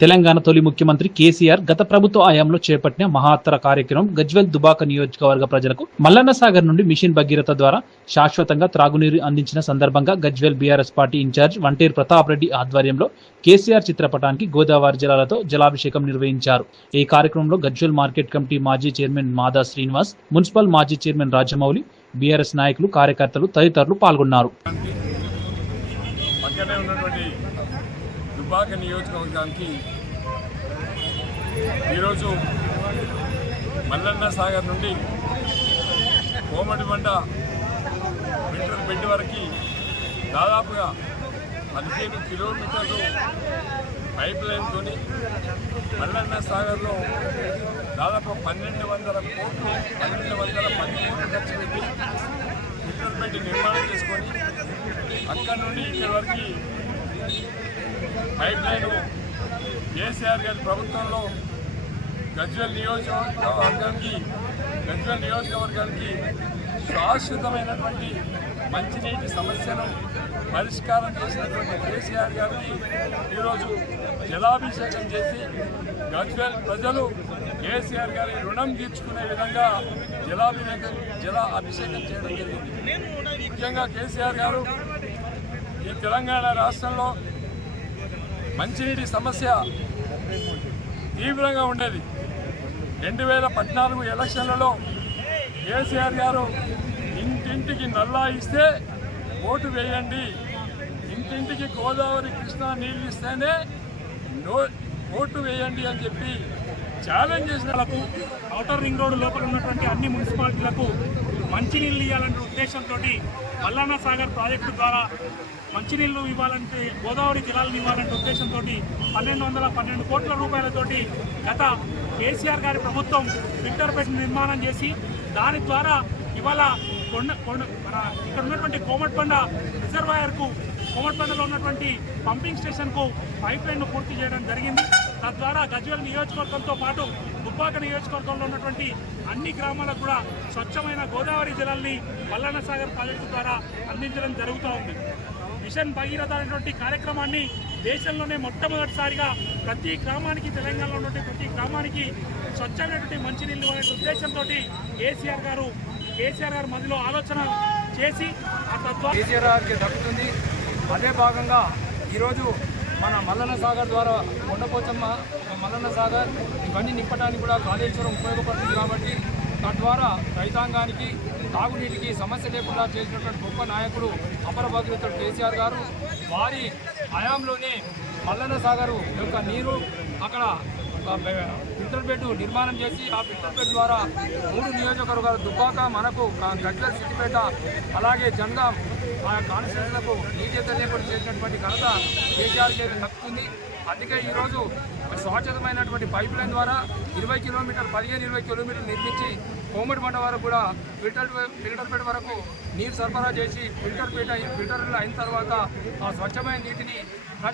తెలంగాణ తొలి ముఖ్యమంత్రి కేసీఆర్ గత ప్రభుత్వ హయాంలో చేపట్టిన మహత్తర కార్యక్రమం గజ్వేల్ దుబాక నియోజకవర్గ ప్రజలకు మల్లన్న సాగర్ నుండి మిషన్ భగీరథ ద్వారా శాశ్వతంగా త్రాగునీరు అందించిన సందర్భంగా Gajwel BRS party incharge Vanteru Pratap Reddy ఆధ్వర్యంలో కేసీఆర్ చిత్రపటానికి గోదావరి జలాలతో జలాభిషేకం నిర్వహించారు. ఈ కార్యక్రమంలో గజ్వేల్ మార్కెట్ కమిటీ మాజీ చైర్మన్ మాదా శ్రీనివాస్, మున్సిపల్ మాజీ చైర్మన్ రాజమౌళి, బీఆర్ఎస్ నాయకులు, కార్యకర్తలు తదితరులు పాల్గొన్నారు. దుబాక నియోజకవర్గానికి ఈరోజు మల్లన్న సాగర్ నుండి కోమటిబండ మీటర్ బెడ్ వరకు దాదాపుగా 15 కిలోమీటర్లు పైప్ లైన్తో మల్లన్న సాగర్లో దాదాపు 1210 కోట్లు ఖర్చు పెట్టి మీటర్ బెడ్ నిర్మాణం చేసుకొని అక్కడి నుండి ఇక్కడి వరకు పైప్ లైన్ కేసీఆర్ గారి ప్రభుత్వంలో గజ్వేల్ నియోజకవర్గానికి శాశ్వతమైనటువంటి మంచినీటి సమస్యను పరిష్కారం చేసినటువంటి కేసీఆర్ గారికి ఈరోజు జలాభిషేకం చేసి గజ్వేల్ ప్రజలు కేసీఆర్ గారి రుణం తీర్చుకునే విధంగా జల అభిషేకం చేయడం జరిగింది. ముఖ్యంగా కేసీఆర్ గారు ఈ తెలంగాణ రాష్ట్రంలో మంచినీటి సమస్య తీవ్రంగా ఉండేది. 2014 ఎలక్షన్లలో కేసీఆర్ గారు ఇంటింటికి నల్లా ఇస్తే ఓటు వేయండి, ఇంటింటికి గోదావరి కృష్ణా నీళ్ళు ఇస్తేనే ఓటు వేయండి అని చెప్పి ఛాలెంజ్ చేసిన వాళ్ళకు ఔటర్ రింగ్ రోడ్డు లోపల ఉన్నటువంటి అన్ని మున్సిపాలిటీలకు మంచినీళ్ళు ఇవ్వాలనే ఉద్దేశంతో మల్లన్న సాగర్ ప్రాజెక్టు ద్వారా మంచినీళ్లు ఇవ్వాలంటే గోదావరి జలాలను ఇవ్వాలంటే ఉద్దేశంతో 1212 కోట్ల రూపాయలతోటి గత కేసీఆర్ గారి ప్రభుత్వం ఫిల్టర్ బెడ్ నిర్మాణం చేసి దాని ద్వారా ఇవాళ ఇక్కడ ఉన్నటువంటి కోమటిబండ రిజర్వాయర్కు కోమటిబండలో ఉన్నటువంటి పంపింగ్ స్టేషన్కు పైప్ లైన్ను పూర్తి చేయడం జరిగింది. తద్వారా గజ్వేల్ నియోజకవర్గంతో పాటు దుబ్బాక నియోజకవర్గంలో ఉన్నటువంటి అన్ని గ్రామాలకు కూడా స్వచ్ఛమైన గోదావరి జలాల్ని మల్లన్న సాగర్ ప్రాజెక్టు ద్వారా అందించడం జరుగుతూ ఉంది. మిషన్ భగీరథ అనేటువంటి కార్యక్రమాన్ని దేశంలోనే మొట్టమొదటిసారిగా ప్రతి గ్రామానికి, తెలంగాణలో ఉన్నటువంటి ప్రతి గ్రామానికి స్వచ్ఛమైనటువంటి మంచినీళ్ళు అనే ఉద్దేశంతో కేసీఆర్ గారు మధ్యలో ఆలోచన చేసి కేసీఆర్కి దక్కుతుంది. అదే భాగంగా ఈరోజు మన మల్లన్న సాగర్ ద్వారా కొండపోచమ్మ, మల్లన్న సాగర్ ఇవన్నీ నింపడానికి కూడా కాళేశ్వరం ఉపయోగపడుతుంది. కాబట్టి తద్వారా రైతాంగానికి తాగునీటికి సమస్య లేకుండా చేసినటువంటి గొప్ప నాయకుడు అపర భగీరథుడు కేసీఆర్ గారు. వారి హయాంలోనే మల్లన్న సాగర్ యొక్క నీరు అక్కడ ఫిల్టర్ బెడ్ నిర్మాణం చేసి ఆ ఫిల్టర్ బెడ్ ద్వారా 3 నియోజకవర్గాలు దుబ్బాక, మనకు గజ్వేల్, సిద్దిపేట, అలాగే జనగాం ఆ కాన్స్టిట్యూన్సీలకు నీటి లేకుండా చేసినటువంటి ఘనత కేసీఆర్ గారికి దక్కుతుంది. అందుకే ఈరోజు శాశ్వతమైనటువంటి పైప్ లైన్ ద్వారా 15-20 కిలోమీటర్లు నిర్మించి కోమటిబండ వరకు కూడా ఫిల్టర్ బెడ్ వరకు నీరు సరఫరా చేసి ఫిల్టర్ అయిన తర్వాత ఆ స్వచ్ఛమైన నీటిని